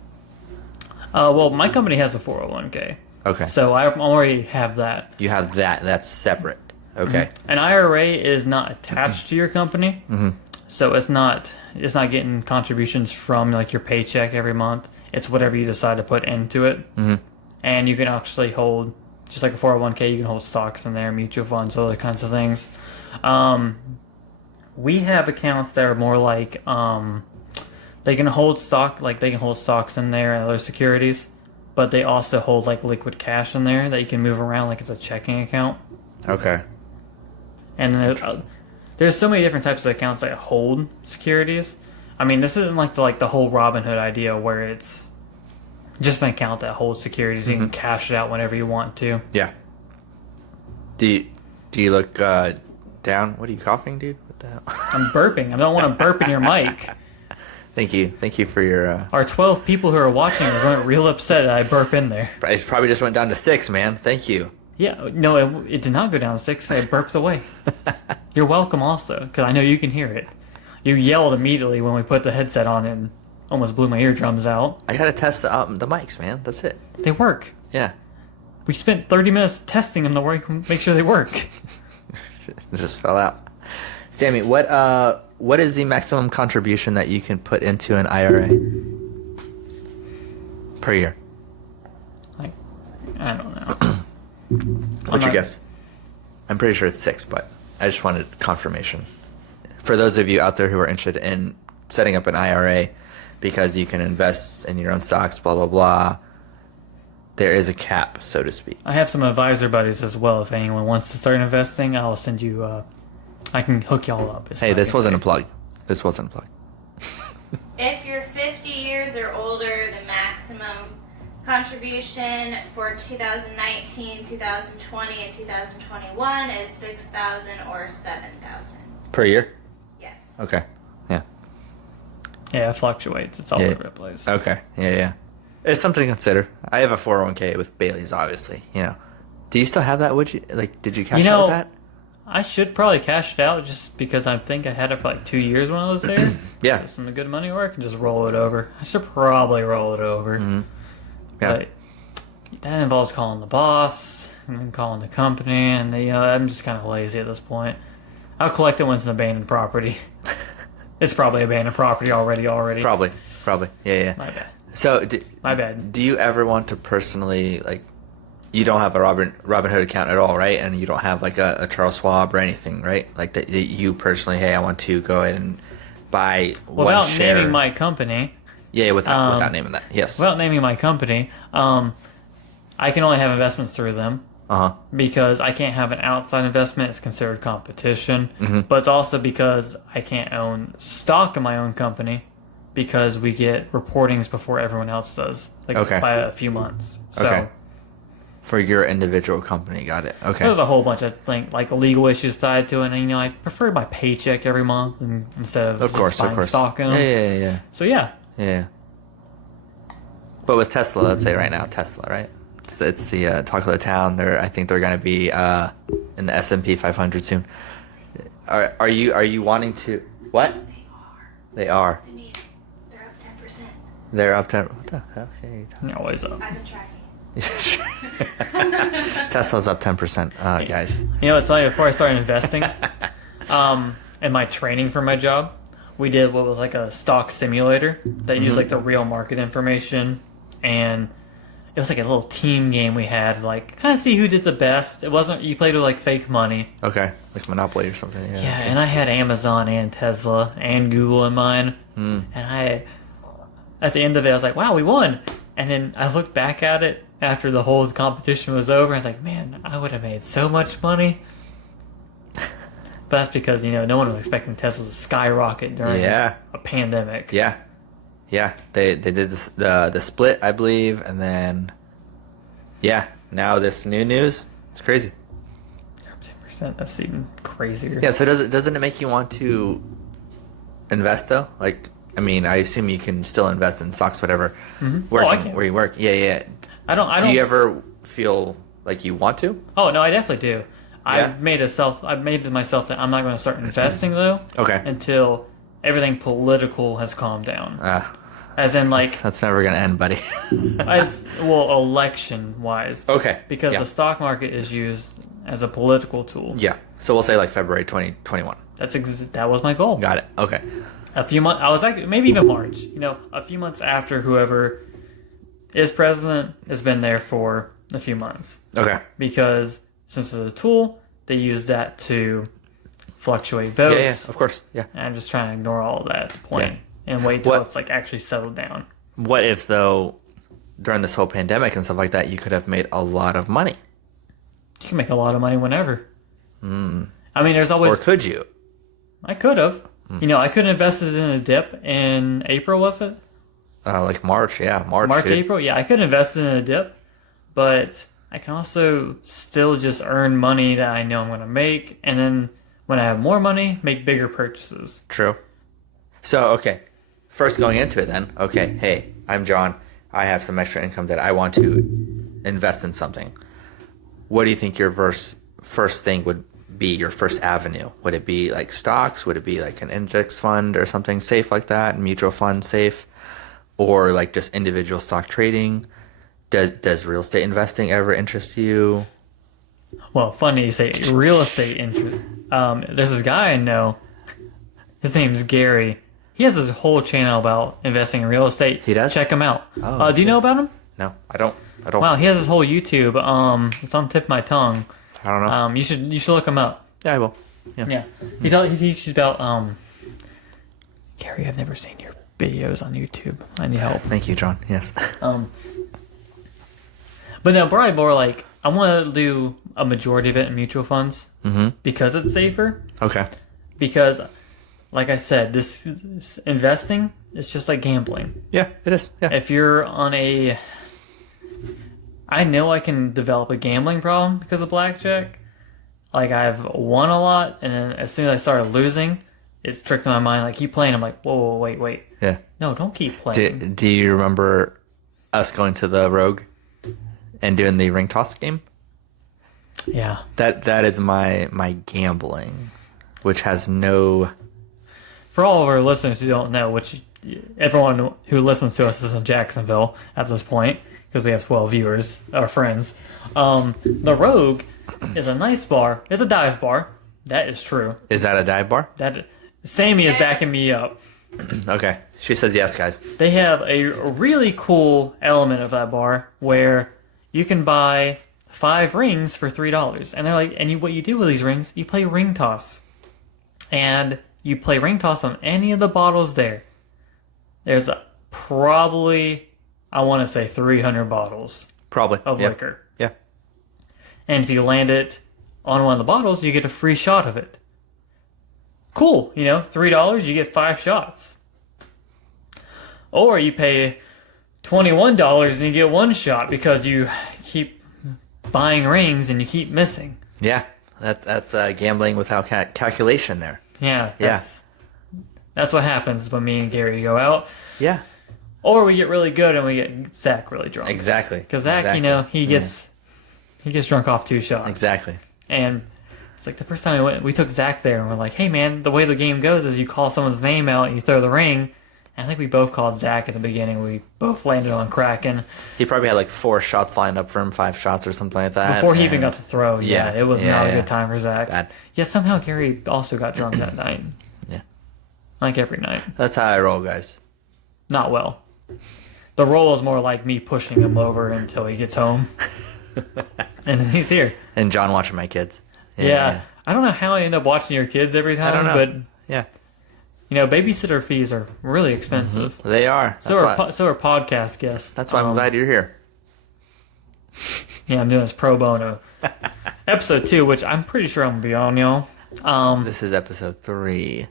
Well, my company has a 401k. Okay. So I already have that. You have that. That's separate. Okay. An IRA is not attached to your company. So it's not getting contributions from like your paycheck every month. It's whatever you decide to put into it. And you can actually hold, just like a 401k, you can hold stocks in there, mutual funds, other kinds of things. We have accounts that are more like they can hold stocks in there and other securities, but they also hold like liquid cash in there that you can move around like it's a checking account. Okay. And there's so many different types of accounts that hold securities. I mean, this isn't like the whole Robinhood idea where it's just an account that holds securities. You can cash it out whenever you want to. Yeah. Do you look down? What are you coughing, dude? What the hell? I'm burping. I don't want to burp in your mic. Thank you for your. Our 12 people who are watching are going real upset that I burp in there. It probably just went down to 6, man. Thank you. Yeah, no, it did not go down to 6. I burped away. You're welcome also, because I know you can hear it. You yelled immediately when we put the headset on and almost blew my eardrums out. I gotta test the mics, man. That's it. They work. Yeah. We spent 30 minutes testing them to make sure they work. It just fell out. Sammy, what is the maximum contribution that you can put into an IRA per year? I don't know. What's your guess? I'm pretty sure it's 6, but I just wanted confirmation. For those of you out there who are interested in setting up an IRA, because you can invest in your own stocks, blah, blah, blah, there is a cap, so to speak. I have some advisor buddies as well. If anyone wants to start investing, I'll send you, I can hook y'all up. Hey, this wasn't a plug. This wasn't a plug. If you're 50 years or older, the maximum contribution for 2019, 2020, and 2021 is $6,000 or $7,000 Per year? Yes. Okay. Yeah. Yeah, it fluctuates. It's all over the place. Okay. Yeah. It's something to consider. I have a 401k with Bailey's, obviously. Do you still have that? Did you cash out of that? I should probably cash it out just because I think I had it for like 2 years when I was there. Yeah. Some good money work and just roll it over. I should probably roll it over. Mm-hmm. Yeah. But that involves calling the boss and then calling the company, and I'm just kind of lazy at this point. I'll collect it when it's an abandoned property. It's probably abandoned property already. Probably. Yeah. My bad. So, My bad. Do you ever want to personally, you don't have a Robinhood account at all, right? And you don't have a Charles Schwab or anything, right? That you personally, hey, I want to go ahead and buy one share. Without naming my company. Yeah, without naming that, yes. Without naming my company, I can only have investments through them. Because I can't have an outside investment. It's considered competition. Mm-hmm. But it's also because I can't own stock in my own company because we get reportings before everyone else does, by a few months. So, okay. For your individual company, got it. Okay. There's a whole bunch of legal issues tied to it, and I prefer my paycheck every month instead of buying stock in them. Yeah. So yeah. Yeah. But with Tesla, let's say right now, Tesla, right? It's the talk of the town. I think they're going to be in the S&P 500 soon. Are you wanting to? What? They are. I mean, they're up 10%. They're up 10. What the hell? They're always up. I've been tracking. Tesla's up 10%, guys. It's funny. Before I started investing, in my training for my job, we did what was a stock simulator that used the real market information, and it was a little team game we had, kind of see who did the best. It wasn't, you played with fake money. Okay, like Monopoly or something. Yeah, okay. And I had Amazon and Tesla and Google in mine. And at the end of it, I was like, wow, we won. And then I looked back at it after the whole competition was over. I was like, man, I would have made so much money. But that's because, no one was expecting Tesla to skyrocket during a pandemic. Yeah. They did the split, I believe, and then now this new news. It's crazy. 10%, that's even crazier. Yeah, so doesn't it make you want to invest though? I assume you can still invest in stocks, whatever. Mm-hmm. Where you work. Yeah. I don't. Do you ever feel like you want to? Oh no, I definitely do. Yeah. I've made to myself that I'm not going to start investing though. Okay. Until everything political has calmed down. As in that's never going to end, buddy. election wise. Okay. Because the stock market is used as a political tool. Yeah. So we'll say February 2021. That was my goal. Got it. Okay. A few months. I was maybe even March. A few months after whoever is president has been there for a few months. Okay. Because since it's a tool, they use that to fluctuate votes. Yeah, of course. Yeah. And I'm just trying to ignore all of that at the point and wait till it's actually settled down. What if though, during this whole pandemic and stuff like that, you could have made a lot of money? You can make a lot of money whenever. I mean, there's always. Or could you? I could have. You know, I could have invested in a dip in April, was it? Like March, yeah. March, dude. April? Yeah, I could have invested in a dip, but I can also still just earn money that I know I'm going to make, and then when I have more money, make bigger purchases. True. So, okay. First going into it then. Okay, hey, I'm John. I have some extra income that I want to invest in something. What do you think your first thing would be, your first avenue? Would it be like stocks? Would it be like an index fund or something safe like that? Mutual fund safe? Or like just individual stock trading? Does real estate investing ever interest you? Well, funny you say real estate interest. There's this guy I know. His name's Gary. He has this whole channel about investing in real estate. He does? Check him out. Oh, do you know about him? No, I don't. Wow, he has this whole YouTube. It's on the tip of my tongue. I don't know. You should look him up. Yeah, I will. Yeah. He teaches about Gary, I've never seen your videos on YouTube. I need help. Thank you, John. Yes. But no, probably more like I want to do a majority of it in mutual funds because it's safer. Okay. Because, like I said, this investing is just like gambling. Yeah, it is. Yeah. If you're on I know I can develop a gambling problem because of blackjack. Like I've won a lot, and then as soon as I started losing, it's tricked in my mind. Like keep playing. I'm like, whoa, wait. Yeah. No, don't keep playing. Do you remember us going to the Rogue and doing the ring toss game? Yeah. That is my gambling, which has no. For all of our listeners who don't know, which everyone who listens to us is in Jacksonville at this point, because we have 12 viewers, our friends. The Rogue is a nice bar. It's a dive bar. That is true. Is that a dive bar? Sammy is backing me up. Okay. She says yes, guys. They have a really cool element of that bar where you can buy 5 rings for $3. And they're like, what you do with these rings, you play ring toss. And you play ring toss on any of the bottles there. There's probably, I want to say 300 bottles Probably. of liquor. Yeah. And if you land it on one of the bottles, you get a free shot of it. Cool, $3, you get 5 shots. Or you pay $21 and you get 1 shot because you keep buying rings and you keep missing. Yeah. That's gambling without calculation there. Yeah. That's what happens when me and Gary go out. Yeah. Or we get really good and we get Zach really drunk. Exactly. Because Zach, he gets drunk off 2 shots. Exactly. And it's like the first time we took Zach there and we're like, hey man, the way the game goes is you call someone's name out and you throw the ring. And I think we both called Zach at the beginning. We both landed on Kraken. He probably had like 4 shots lined up for him, 5 shots or something like that. Before he even got to throw. Yeah, it was not a good time for Zach. Bad. Yeah, somehow Gary also got drunk that night. Yeah. Like every night. That's how I roll, guys. Not well. The roll is more like me pushing him over until he gets home. And then he's here. And John watching my kids. Yeah. I don't know how I end up watching your kids every time, I don't know. but yeah. Babysitter fees are really expensive. They are. So are podcast guests. That's why I'm glad you're here. Yeah, I'm doing this pro bono. Episode 2, which I'm pretty sure I'm going to be on, y'all. This is episode 3.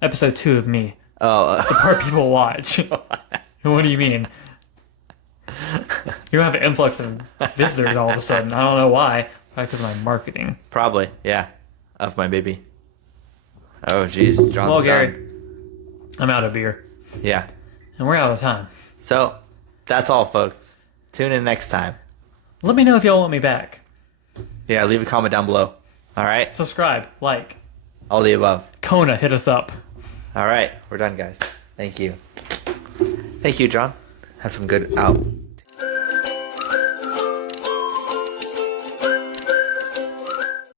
Episode 2 of me. Oh. The part people watch. What do you mean? You have an influx of visitors all of a sudden. I don't know why. Probably because of my marketing. Probably, yeah. Of my baby. Oh, jeez. John's Well, Gary, done. I'm out of beer. Yeah. And we're out of time. So, that's all, folks. Tune in next time. Let me know if y'all want me back. Yeah, leave a comment down below. All right? Subscribe, like. All the above. Kona, hit us up. All right. We're done, guys. Thank you. Thank you, John. Have some good out.